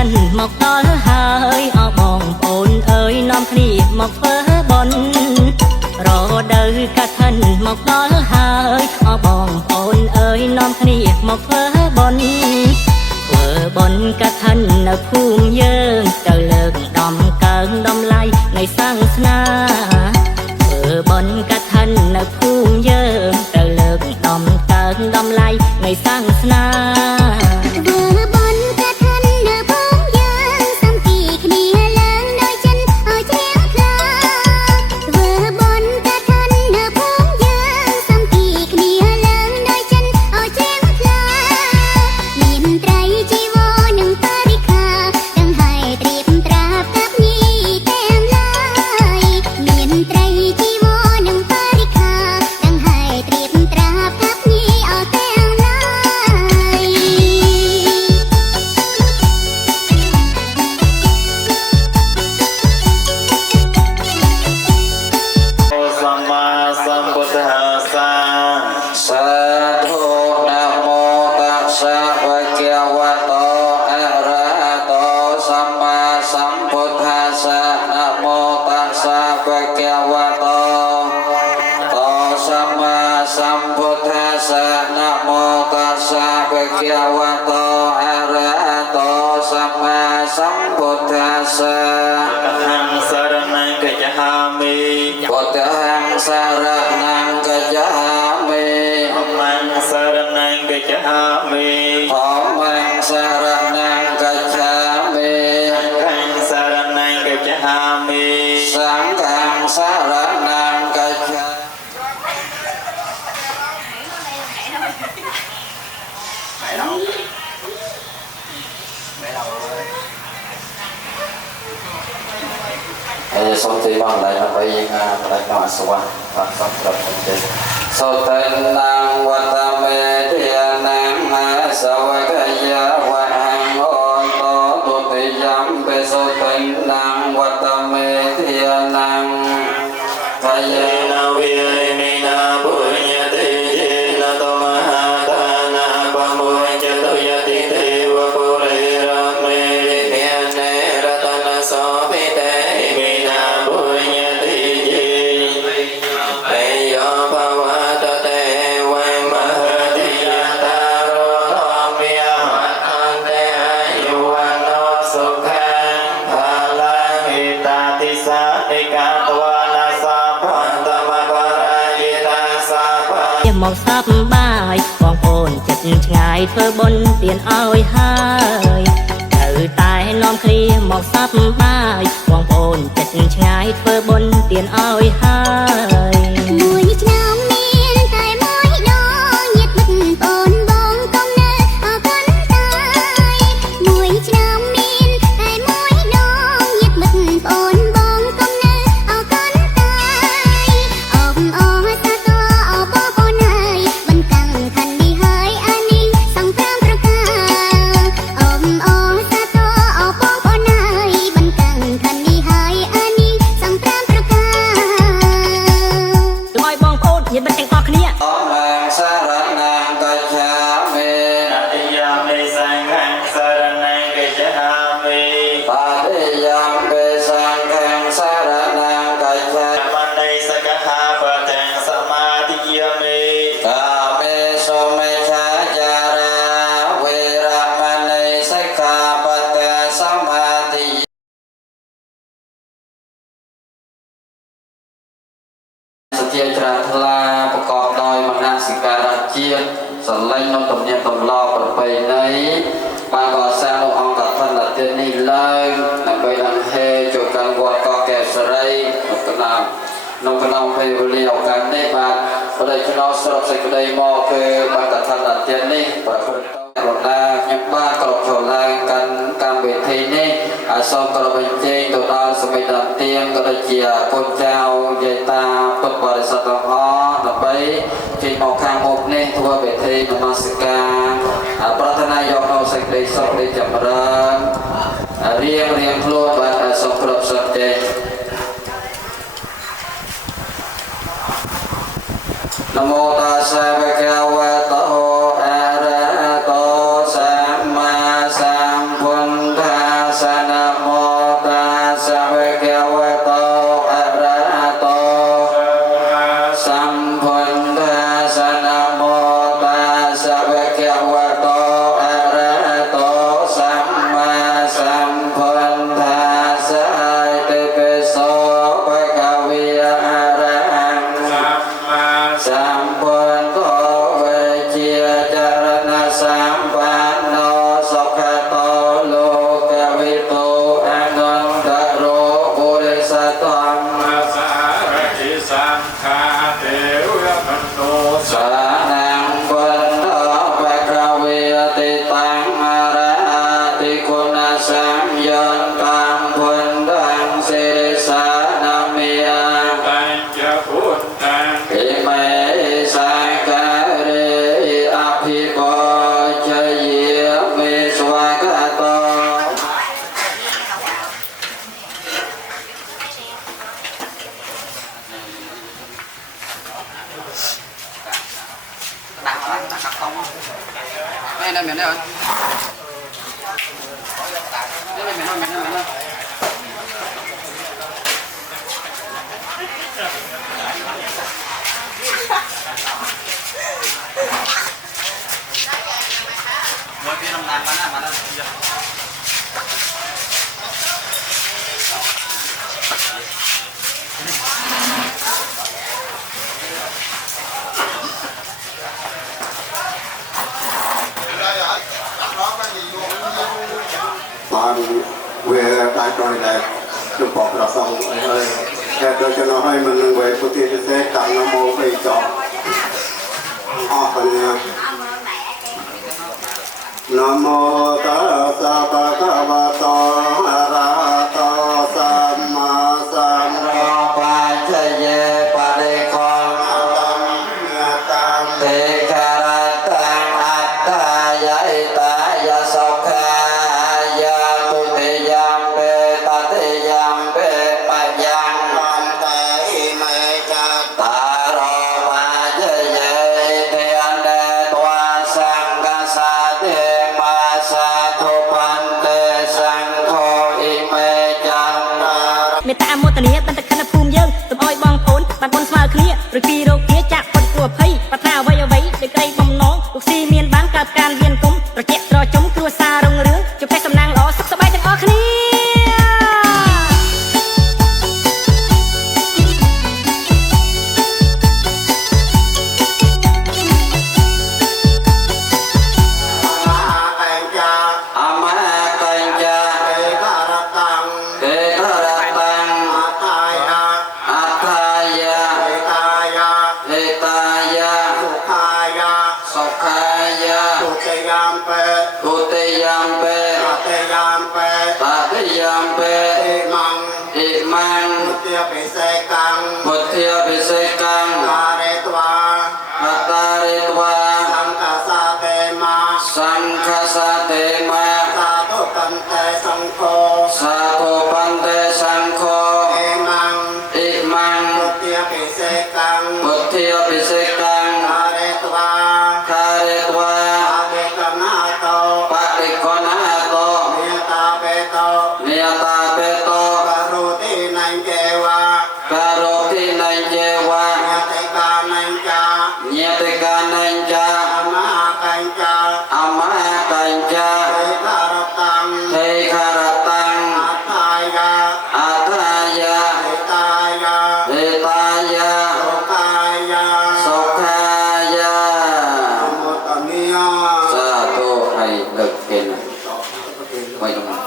ทันหมอกต้อหายเอาบองโอนเอ้ยน้อมคลีหมอกเฟ้อบนรอเดิกะทันหมอกต้อหายเอาบองโอนเอ้ยน้อมคลีหมอกเฟ้อบนเวอร์บนกะทันนภูมิเยิงเจอเลิกดอมเกิงดอมไลในสร้างสนาเวอร์บนกะทันนภูมิเยิงเจอเลิกดอมเกิงดอมไลในสร้างสนาสมศรีบางไหลมาไปงานไหลนอสวรรค์ฟังสัมผัสของเจโสตันนังวัตเมเทียนังมาสวัคยาวะหังโอนโตตุติยัมเปโสตันนังวัตเมเทียนังพยานาวิมินาปุญญติเยนะโตมหาทานาปะมุญจตุยติเทวปุเรระเมเนียเนรัตนะโสภิเตมองซับบายฟองโอนจัดง่ายเธอบนเตียนเอาไว้ให้เธอตายน้อมคลีมองซับบายฟองโอนจัดง่ายเธอบนเตียนเอาไว้ให้เจียจราทลาประกอบโดยมณสิการะเจียสลายนนตมเนียมตมลอประไปในบางก่อสร้างลงองกับท่านละเตียนนี่เลยนำไปดังเฮจุกันวัดก่อแก่สไรนกนำนกนำไปเรียวกันในบางประเดี๋ยวชนสรับใส่กระไดมอคือบางกับท่านละเตียนนี่ประคุณต้องรดาหยับบ้ากรอบโฉลางกันการเวทีนี่อาสมกระเบนเจงตัวดาวสมัยดันเตียงกระเจียคนเจ้าใหญ่ตาตุบริษัทฮอดับไปที่มองข้างมุกนี่ทั่วเวทีนมัสการปรารถนายกเอาสิ่งใดสักใดจำเริญเรียงพลัวบัดสมกรบสัจเจนะโมตัสสะภะคะวะโตอะระหะโตสัมมาสัมพุทธั na sang yon tam quân đăng se sa nam ya tăng cha phun tăng Ê mê sa ca rê a phi bò cha yê mê swa ca to đây là miền đây rồi đây là miền thôi mỗi phía năm đàn mà nó bạn về đại đội này được bỏ ra xong rồi để đôi cho nó hay mình về phụ thị sẽ tặng nó mô về cho họ phần nha Nam mô Tassa Bhagavato Arahato Samma Sambuddhassa pa cha yê pa đê con Thế ca ra tăng át ta yai ta ya sọc kha ya tu te yam pe ta te yam pe ma yang ta ro pa cha yê te an đê toa sang ca sa te ma sa thu pan te sang kho i me chang មេត្តាមោទនាបានតែខណ្ឌភូមិយើងសូមឲ្យបងប្អូនបានបុណ្យស្មើគ្នាឬពីរោគាចាក់ផុតគ្រោះភ័យប្រាថ្នាអ្វីអ្វីដោយក្តីបំណងលោកស៊ីមានបានកើតការលៀនគុំត្រជាក់ត្រជុំគ្រួសាររុងរឿងជួបតែសំណាងល្អសុខសប្បាយទាំងអស់គ្នា อามาตัญญาเกตระตังอัตถายะเอตายะสุขายะทุติยามเปตติยามเปอิมังพุทธิปิเสกังอัตตาริตวาสังฆสะเตมะสาธุปันเตสังโฆอิมังพุทธิปิเสกังคาเรตวาปฏิโกนาโตเนียตาเปโตกโรตินัยเจวะเนติกานัญจาอมหากัญจาเทคารตังอัตถายะเอตายะสุขายะสาธุให้เลิกเป็นไว้ตรงนั้น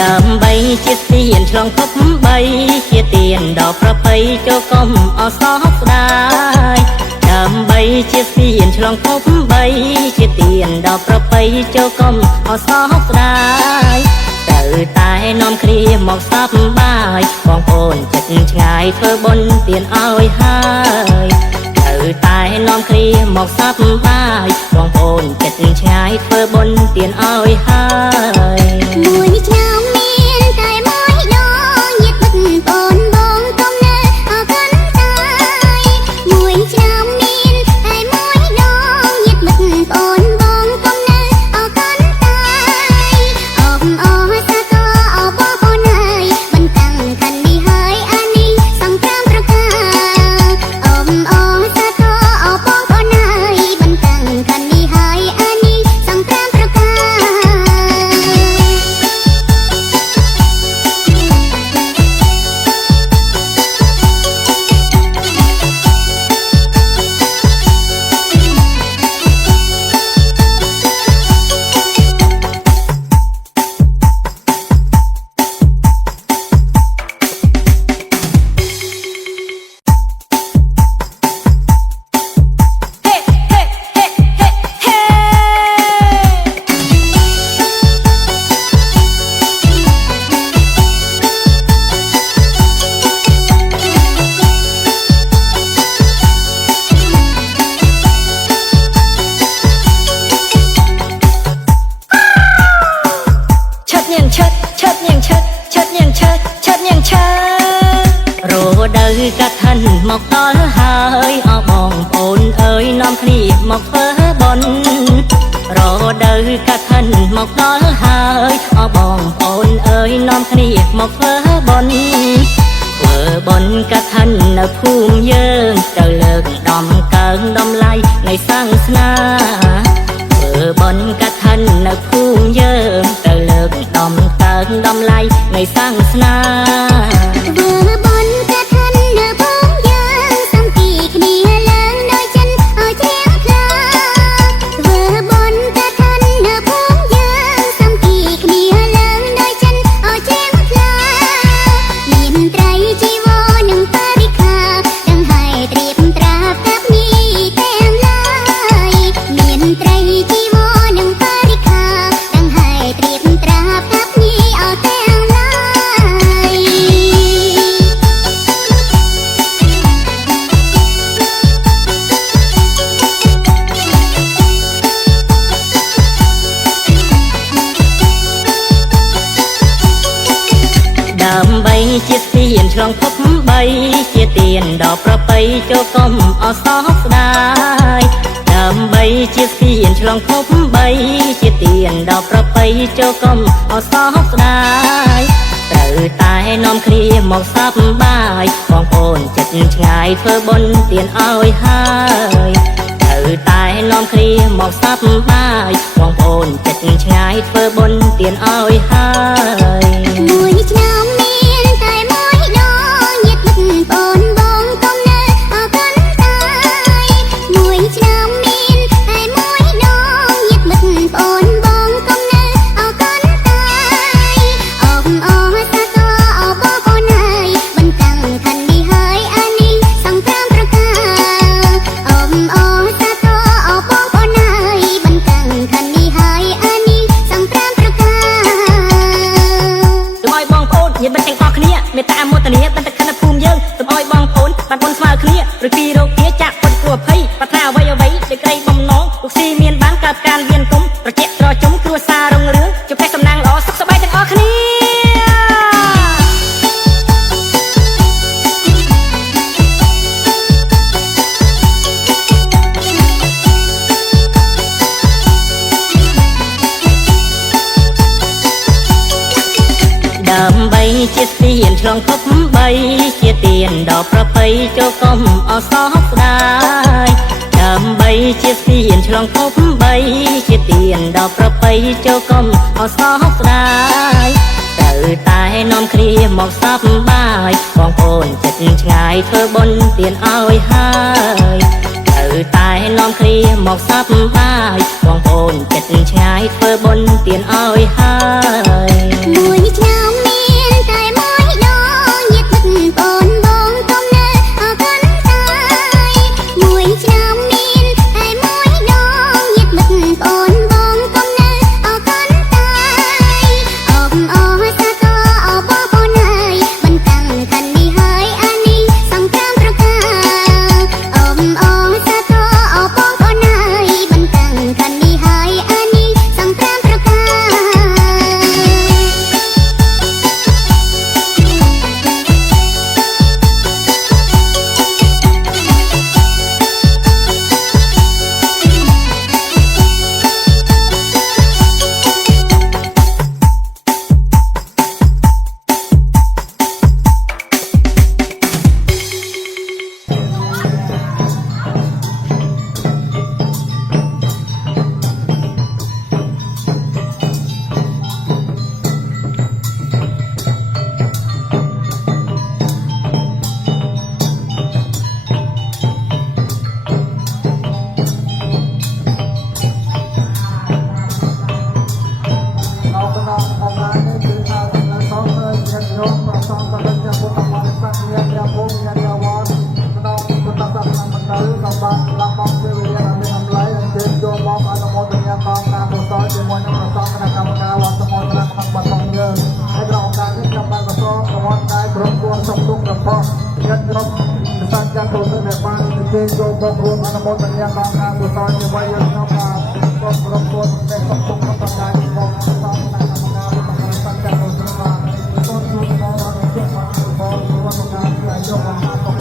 ដើម្បីជាទានឆ្លងភព3ជាទានដល់ប្រពៃចូលកុំអសោកស្ដាយដើម្បីជាទានឆ្លងភព3ជាទានដល់ប្រពៃចូលកុំអសោកស្ដាយទៅតែនាំគ្នាមកសប្បាយបងប្អូនចិត្តឆ្ងាយធ្វើបុណ្យទានឲ្យហើយទៅតែនាំគ្នាមកសប្បាយបងប្អូនចិត្តឆ្ងាយធ្វើបុណ្យទានឲ្យហើយមួយឆ្នាំមានតែមួយដងញាតិបិទបងបងកុំណា កាត់ថាន់មកដល់ហើយអរបងប្អូនអើយនាំគ្នាមកធ្វើបុណ្យរដូវកាត់ថាន់មកដល់ហើយអរបងប្អូនអើយនាំគ្នាមកធ្វើបុណ្យធ្វើបុណ្យកាត់ថាន់នៅភូមិយើងទៅលើកដំកើងដំឡៃនៃសាសនាធ្វើបុណ្យកាត់ថាន់នៅភូមិយើងទៅលើកដំកើងដំឡៃនៃសាសនាធ្វើបុណ្យកាត់ថាន់នៅភូមិយើងសំពីគ្នាឡើងដោយចិនអើយជ្រាំខ្លាធ្វើបុណ្យកាត់ថាន់នៅភូមិយើងសំពីគ្នាឡើងដោយចិនអើយជ្រាំខ្លាមានត្រីជីវរនិងបរិខាទាំងហើយត្រៀមត្រាប់តាប់នេះទាំងឡាយមានត្រីជីវរនិងបរិខាទាំងហើយត្រៀមត្រាប់តាប់នេះអស់ទាំងឡាយដើម្បីជាស្ពានឆ្លងភព3ជាទានដល់ប្រពៃចូលកុំអសោកស្ដាយដើម្បីជាស្ពានឆ្លងភព3ជាទានដល់ប្រពៃចូលកុំអសោកស្ដាយត្រូវតែនាំគ្នាមកសប្បាយបងប្អូនចិត្តឆ្ងាយធ្វើបុណ្យទានឲ្យហើយត្រូវតែនាំគ្នាមកសប្បាយបងប្អូនចិត្តឆ្ងាយធ្វើបុណ្យទានឲ្យហើយមួយឆ្នាំមានតែមួយដងញាតិមិត្តបងបងកុំនៅអកូនតាយមួយឆ្នាំមានតែមួយដងញាតិមិត្តបងបងកុំនៅអកូនតាយអបអរសាទរអបបងប្អូនហើយបន្តាំងឋាននេះហើយអានេះសង្គ្រាមប្រការអបអរសាទរអបបងប្អូនហើយបន្តាំងឋាននេះហើយអានេះសង្គ្រាមប្រការសូមឲ្យបងប្អូនញាតិមិត្តទាំងអស់គ្នាមេត្តាមោទនាបន្តខណ្ឌភូមិយើងសូមឲ្យបងប្អូនបានបុណ្យស្មើគ្នាឬពីរោគាចាក់ពុតគ្រោះភ័យប្រាថ្នាអ្វីអ្វីដោយក្តីបំណងលោកស៊ីមានបានកើតការវៀនគុំត្រជាក់ត្រជុំគ្រួសាររុងរឿងជួបតែសំណាងល្អសុខសប្បាយទាំងអស់គ្នាដើម្បីជាស្ពានឆ្លងភព3ជាទានដល់ប្រពៃចូលកុំអសោកស្ដាយដើម្បីជាស្ពានឆ្លងភព3ជាទានដល់ប្រពៃចូលកុំអសោកស្ដាយត្រូវតែនាំគ្នាមកសប្បាយបងប្អូនចិត្តឆ្ងាយធ្វើបុណ្យទានឲ្យហើយត្រូវតែនាំគ្នាមកសប្បាយបងប្អូនចិត្តឆ្ងាយធ្វើបុណ្យទានឲ្យហើយមួយឆ្នាំមានតែមួយដងញាតិមិត្តបងបងកុំនៅអកូនតាយមួយឆ្នាំមានតែមួយដងញាតិមិត្តបងបងកុំនៅអកូនតាយអបអរសាទរអបបងប្អូនហើយបន្តាំងឋាននេះហើយអានេះសង្គ្រាមប្រការអបអរសាទរអបបងប្អូនហើយបន្តាំងឋាននេះហើយអានេះសង្គ្រាមប្រការគេចូលមករួមអនុមោទនាក្នុងការកុសលជាមួយយើងក្នុងការប្រព្រឹត្តគុណដែលសុខទុក្ខក្នុងប្រការនេះមកសំណាក់កម្មការរបស់សង្ឃចូលក្នុងការសូមជូនដល់ជាមកបងរួមក្នុងការជួយយកមក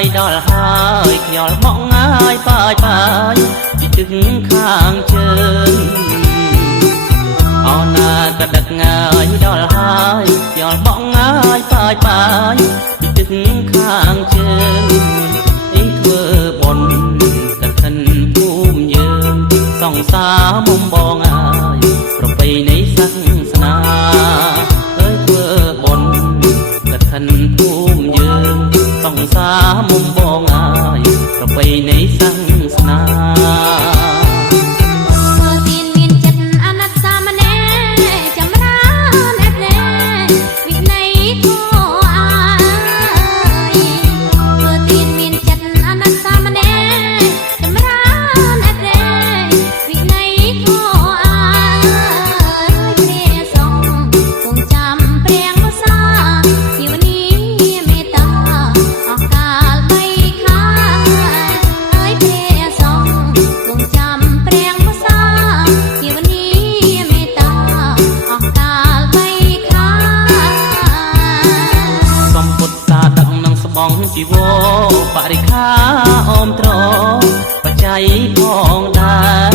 យដល់ហើយខ្យល់មកហើយបាយពីទឹកខាងជើងអូនណាក៏ដឹកងាយដល់ហើយខ្យល់មកហើយបាយពីទឹកខាងជើងអីធ្វើបុណ្យកឋិនភូមិយើងសង្សារមុំបងហើយប្រពៃណីសាសនាអើយធ្វើបុណ្យកឋិនភូមិយើងសង្សារមុំបងហើយប្រពៃណីសាសនាជីវរបរិខាអមត្របច្ច័យផងដែរ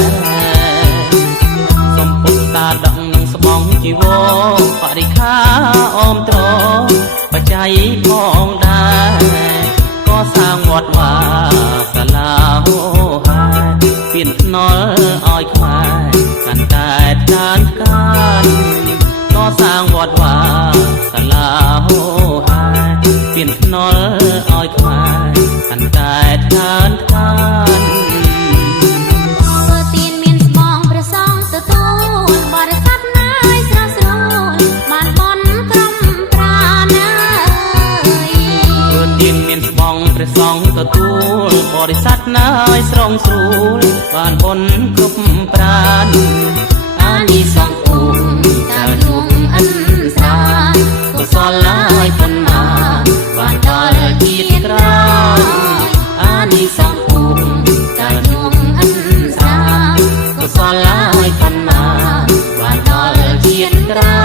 សំពុទ្ធតាដឹកនឹងស្បង់ជីវរបរិខាអមត្របច្ច័យផងដែរក៏សាងវត្តវាសាលាហោហាពៀនថ្នល់ឲ្យខ្មែរកាន់តែតានកានក៏សាងវត្តវាសាលាហោហាពៀនថ្នល់ឲ្យខ្មែរកាន់តែតានកានធ្វើទានមានស្បងព្រះសង្ឃទទួលបរិស័ទណាយស្រស់ស្រួលបានបន់ក្រុមប្រាណាយធ្វើទានមានស្បងព្រះសង្ឃទទួលបរិស័ទណាយស្រងស្រួលបានបន់គ្រប់ប្រានអានិសង្ឃឧបការលួងអិនស្រាកុសលឡាយប៉ុណ្ណាបានដល់ជាតិក្រោយអានិសង្ឃឧបការលួងអិនស្រាកុសលឡាយប៉ុណ្ណាបានដល់ជាតិក្រោ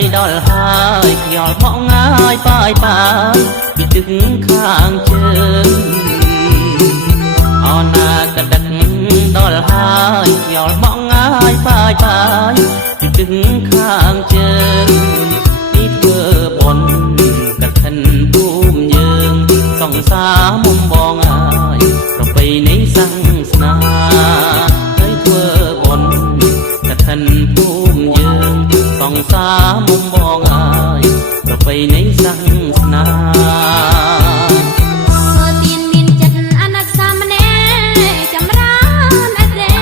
យដល់ហើយខ្យល់មកងាយបាយពីទឹកខាងជើងអូនណាក៏ដឹកដល់ហើយខ្យល់មកងាយបាយពីទឹកខាងជើងនេះធ្វើបុណ្យកឋិនភូមិយើងសង្សារមុំបងហើយប្រពៃណីសាសនាហើយធ្វើបុណ្យកឋិនភូមិយើងសង្សារមុំបងហើយប្រពៃណីសាសនាធ្វើទានមានចិត្តអនុសាមនេរចម្រើនអត្រេ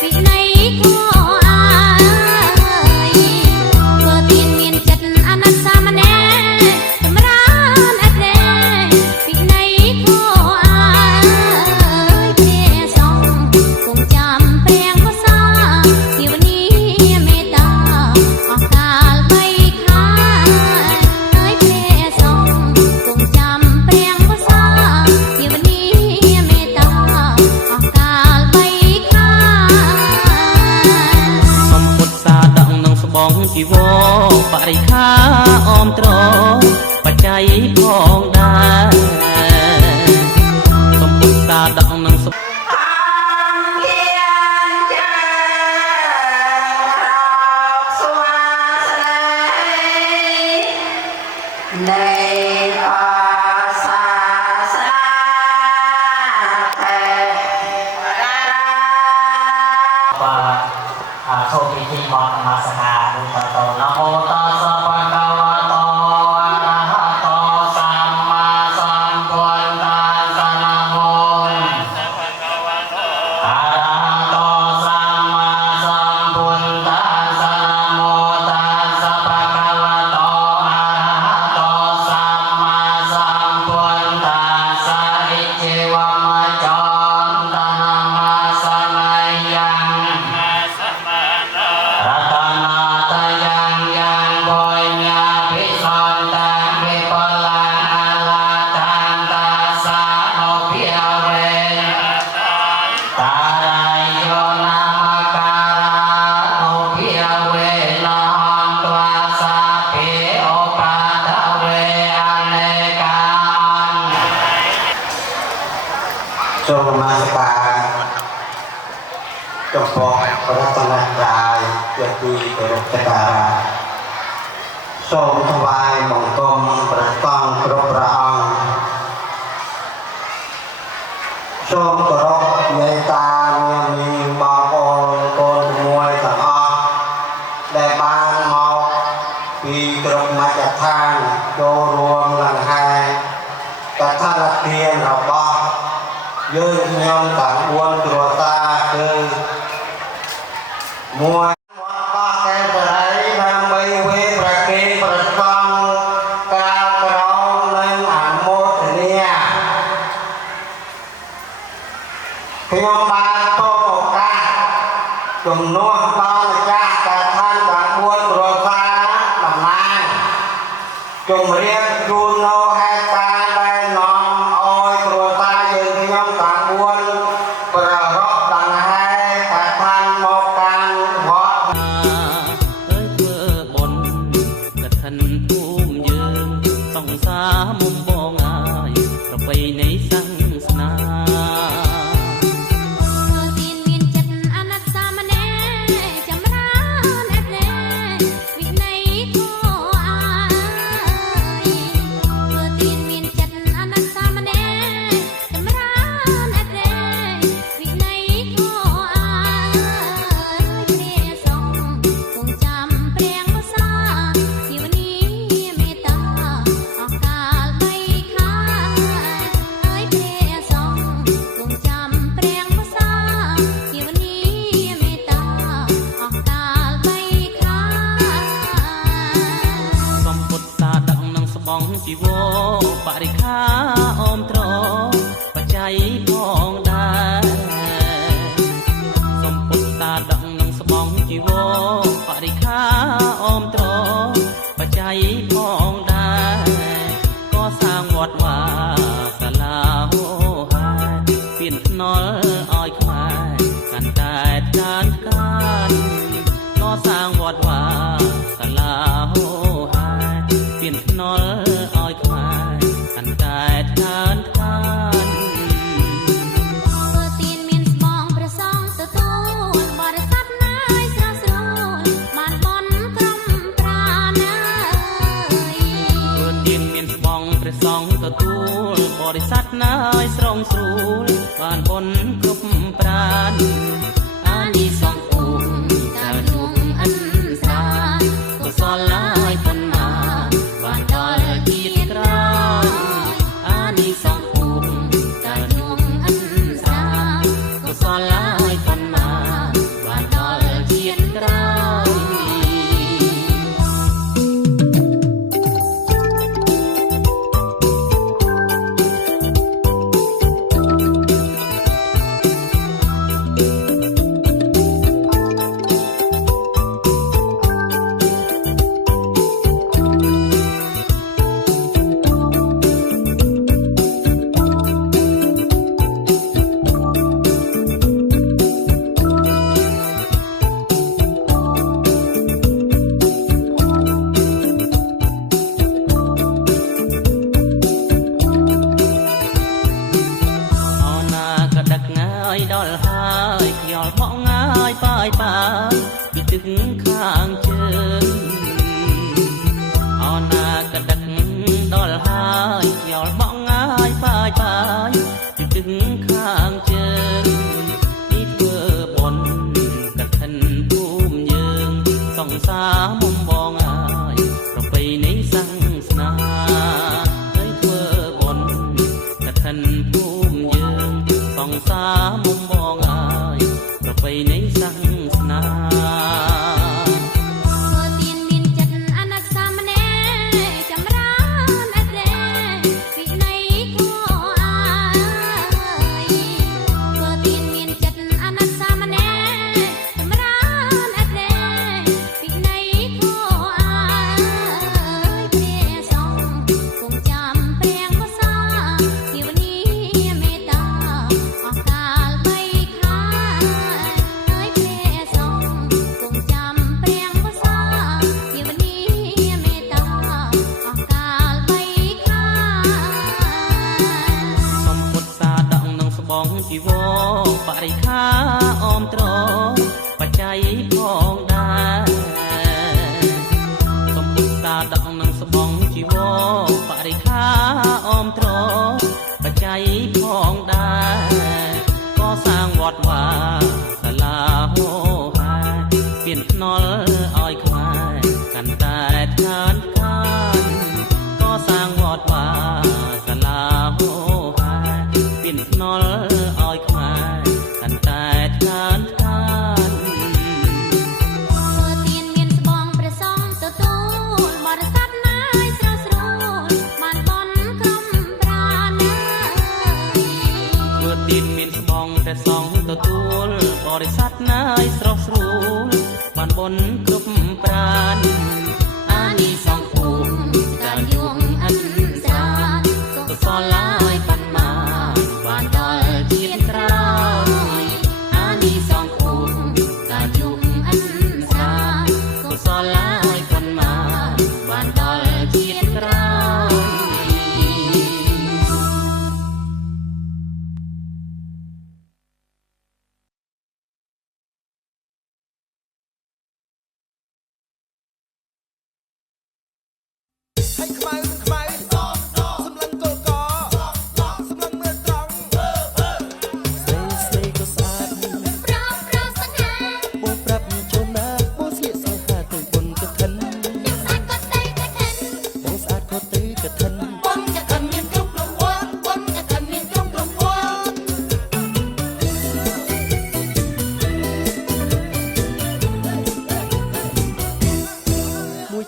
វិន័យធម៌អាយធ្វើទានមានចិត្តអនុសាមនេរចម្រើនអត្រេវិន័យធម៌អាយព្រះសង្ឃគង់ចាំព្រះវសាភាវនាមេត្តាអស់កាលបីខាហើយព្រះសង្ឃគង់ចាំព្រះវសាភាវនាមេត្តាអស់កាលបីខាសំពុទ្ធសាដឹកនឹងស្បងជីវរបរិខាអមត្របច្ច័យផងដែរសំពុទ្ធសាដឹកនឹងចូលពិធីបន់នមស្ការរូបតោនមោតសៈភៈคะវะតោអរហតោសម្មាសម្ពុទ្ធស្សៈនមោអរហតោ รัตนตรัยเกียรติกรบตการសូមថ្វាយបង្គំព្រះសង្ឃគ្រប់ព្រះអង្គសូមគោរពមេត្តាញាតិមីបងប្អូនកូនមួយទាំងអស់ដែលបានមកពីគ្រប់មជ្ឈដ្ឋានចូលរួមលំហែកថាទានរបស់យើងខ្ញុំទាំង4គ្រួសារគឺមួយខ្ញុំបានសូមឱកាសជំនួសដល់ម្ចាស់កាឋានទាំង4គ្រួសារតំណាងជំរាបជូននៅហេតុការណ៍ដែលនាំឲ្យគ្រួសារយើងខ្ញុំទាំង4ប្ររពដង្ហែកាឋានមកកាន់វត្តធ្វើបុណ្យកឋិនភូមិយើងសង្សារមុំបងអើយប្រពៃណីសាសនាជីវរបរិខាអមត្របច្ច័យផងដែរសំពុទ្ធសាដឹកនឹងស្បង់ជីវរបរិខាអមត្របច្ច័យផងដែរក៏សាងវត្តវាសាលាហោហាពៀនថ្នល់ឲ្យខ្មែរកាន់តែច្រើនកាន់ក៏សាងវត្តវាសាលាហោហាពៀនថ្នល់សងទទួលបរិស័ទណាយស្រងស្រួលបានបុណ្យគ្រប់ប្រាណអានិសង្ឃគូតាឌួងអិនស្រាកុសលឡាយបុណ្យណាបានដល់ជាតិក្រោយអានិសង្ឃគូតាឌួងអិនស្រាកុសលឡាយបុណ្យណាបានដល់ជាតិក្រោយដល់ហើយខ្យល់មកងាយបាយបាយពីទឹកខាងជើងអណាកដឹកដល់ហើយខ្យល់មកងាយបាយបាយពីទឹកខាងជើងពីធ្វើបុណ្យកឋិនភូមិយើងសង្សារមុំបងអើយប្រពៃណីសាសនាហើយធ្វើបុណ្យកឋិនភូមិយើងសង្សារមុំបងអើយប្រពៃណីសាសនាអ បានបុណ្យគ្រប់ប្រាណអានិសង្ឃគុំការយងអិនស្រាកុសលឡើយប៉ុន្មានបានដល់ជាតិក្រោយអានិសង្ឃគុំការយងអិនស្រាកុសលឡើយប៉ុន្មានបានដល់ជាតិក្រោយ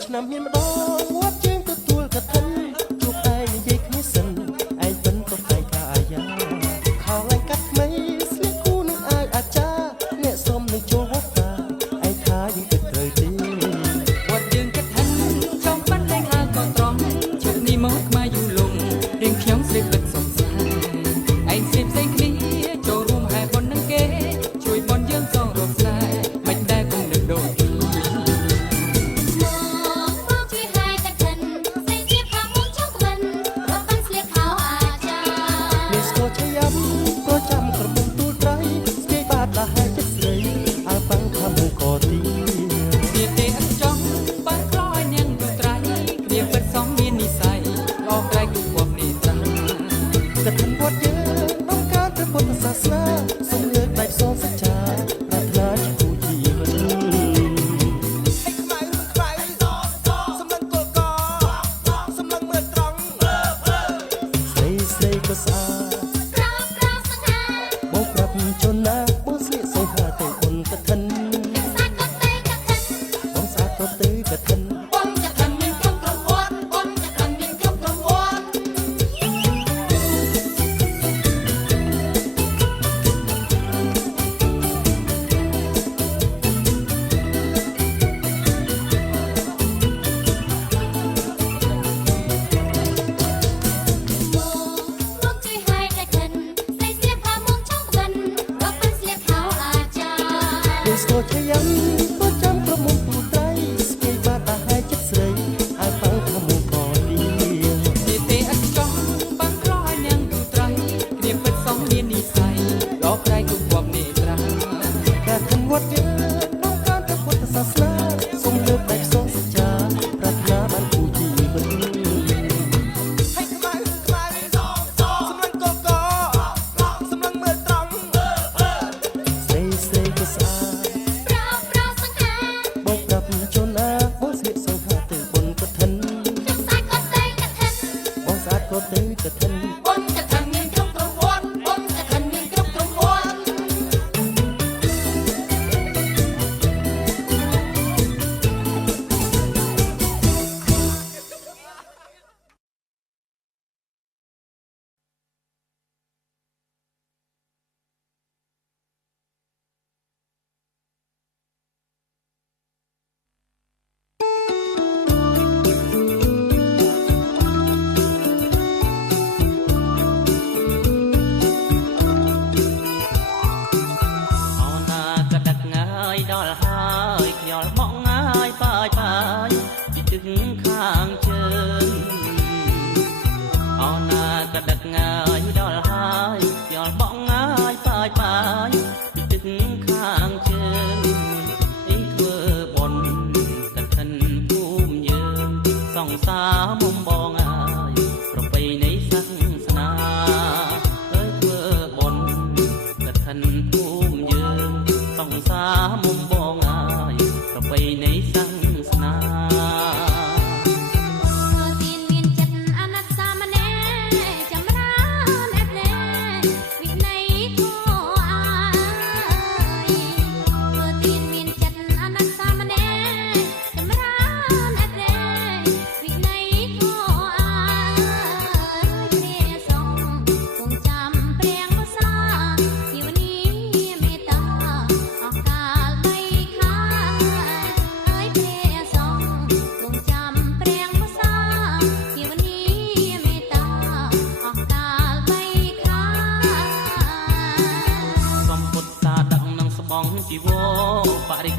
ឆ្នាំមានម្ដងវត្តជើងទទួលកឋិនជួបឯងនិយាយគ្នាសិនឯងពិនក៏ថ្លៃថាអាយ៉ាខោឯងកាត់ថ្មីស្លៀកគូនឹងអាយអាចារ្យអ្នកសុំនឹងចូលវត្តតាឯងថាយើងគិតត្រូវទេវត្តយើងគិតហិនចំប៉ាន់លែងហើក៏ត្រង់ជុំនេះមកមកយូរលងរៀងខ្ញុំស្រីពិតសំស្អាតឯងស្រីផ្សេងគ្នាចូលរួមហែប៉ុននឹងគេជួយប៉ុនយើងសងរកស្នេហ៍មិនដែលគំនឹកដូច ក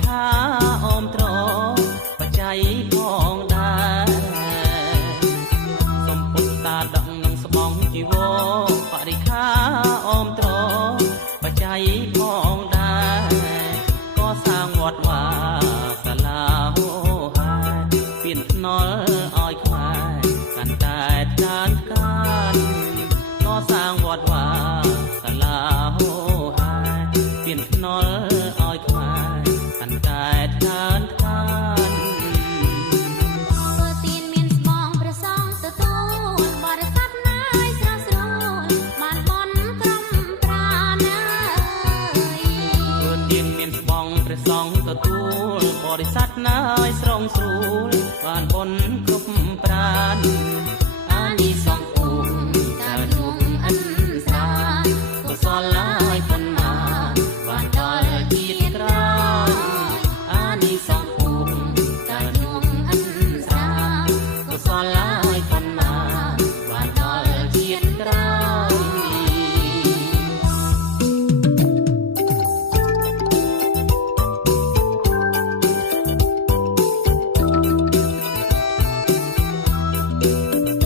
ខាអមត្របច្ច័យផងដែរសំពុទ្ធសាដកនឹងស្បង់ជីវរបរិខាអមត្របច្ច័យផងដែរក៏សាងវត្តវាសាលាហោហាពៀនថ្នល់ឲ្យខ្មែរកាន់តែកើនកើនក៏សាងវត្តវាសាលាហោហាពៀនថ្នល់ឲ្យខ្មែរកាន់តែកើនកើន ធ្វើទានមានស្បង់ព្រះសង្ឃទទួលបរិស័ទណាយស្រស់ស្រួលបានបន់ក្រុមប្រាណាយ ធ្វើទានមានស្បង់ព្រះសង្ឃទទួលបរិស័ទណាយស្រងស្រួលបានបុណ្យគ្រប់ប្រានអានិសង្ឃគូកើននួងអិនស្រាកុសលឡាយបុណ្យណាបានដល់ជាតិក្រោយអានិសង្ឃគូកើននួងអិនស្រាកុសលឡាយបុណ្យណាបានដល់ជាតិក្រោយ អ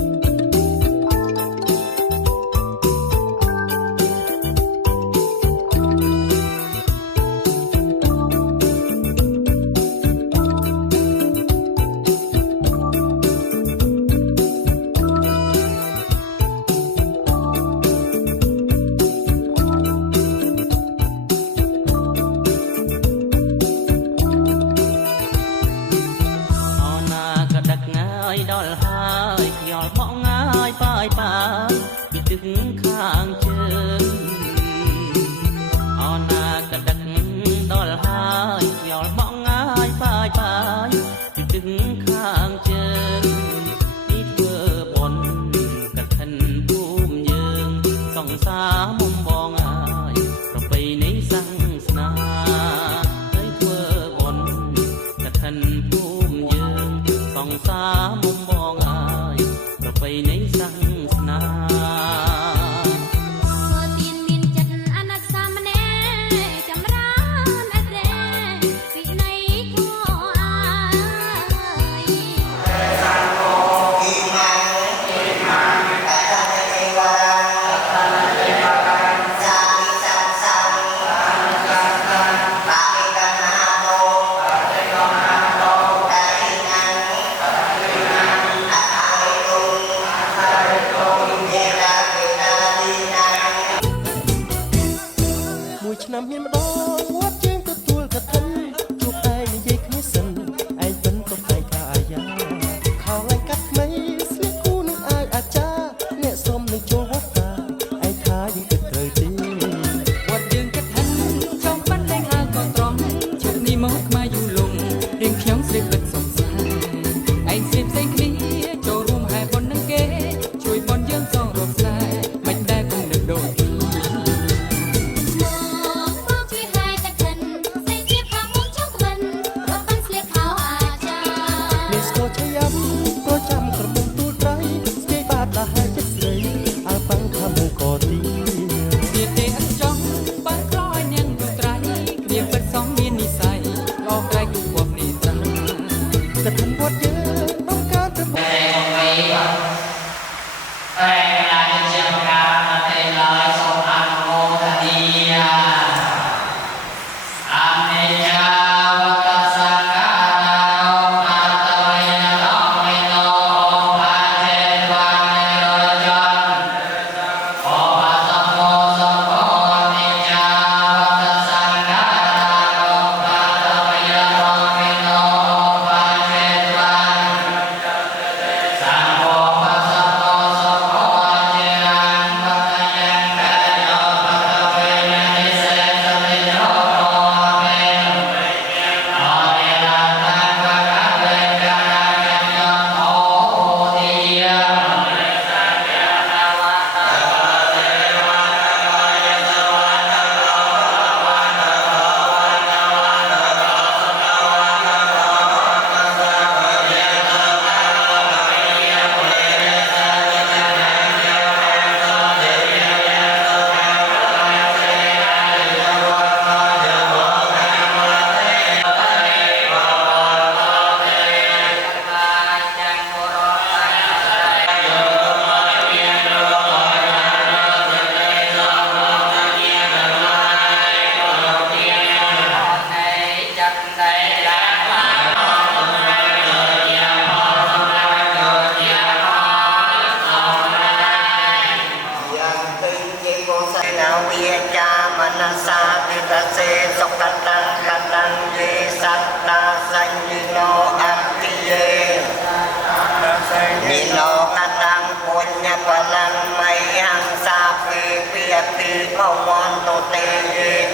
ទេ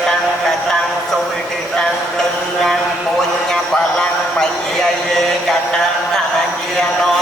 តាំងកតាំងសុយទីតាំងគិនណាំពុញ្ញបលាំងបៃយាយកតាំងថាជាណោ